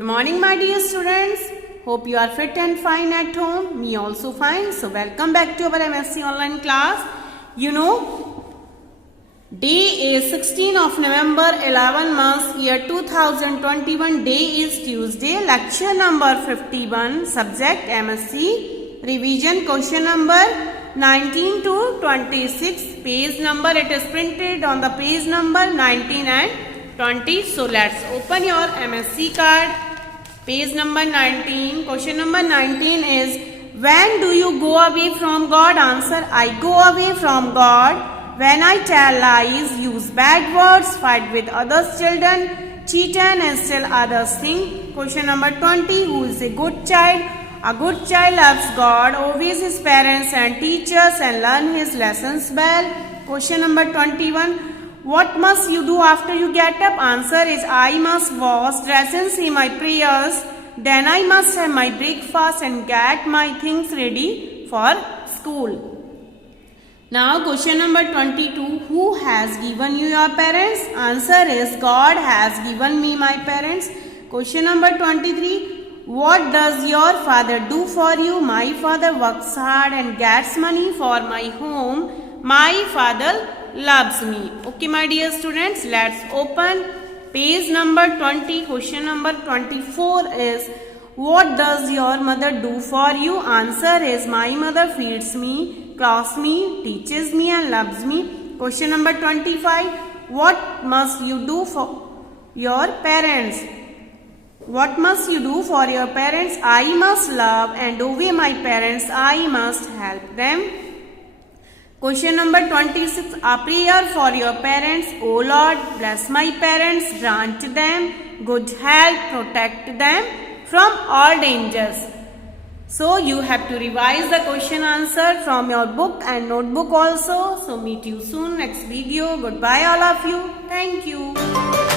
Good morning, my dear students. Hope you are fit and fine at home. Me also fine. So welcome back to our MSc online class. Day is 16 of November 11 months year 2021. Day is Tuesday. Lecture number 51. Subject MSc. Revision question number 19 to 26. Page number it is printed on the page number 19 and 20. So let's open your MSc card. Page number 19. Question number 19 is, when do you go away from God? Answer, I go away from God when I tell lies, use bad words, fight with others' children, cheat and steal others' things. Question number 20. Who is a good child? A good child loves God, obeys his parents and teachers and learn his lessons well. Question number 21. What must you do after you get up? Answer is, I must wash, dress and say my prayers. Then I must have my breakfast and get my things ready for school. Now question number 22. Who has given you your parents? Answer is, God has given me my parents. Question number 23. What does your father do for you? My father works hard and gets money for my home. My father loves me. Okay, my dear students, let's open page number 20. Question number 24 is, what does your mother do for you? Answer is, my mother feeds me, clothes me, teaches me and loves me. Question number 25. What must you do for your parents? What must you do for your parents? I must love and obey my parents. I must help them. Question number 26. A prayer for your parents. O Lord, bless my parents, grant them good health, protect them from all dangers. So you have to revise the question answer from your book and notebook also. So meet you soon next video. Goodbye all of you. Thank you.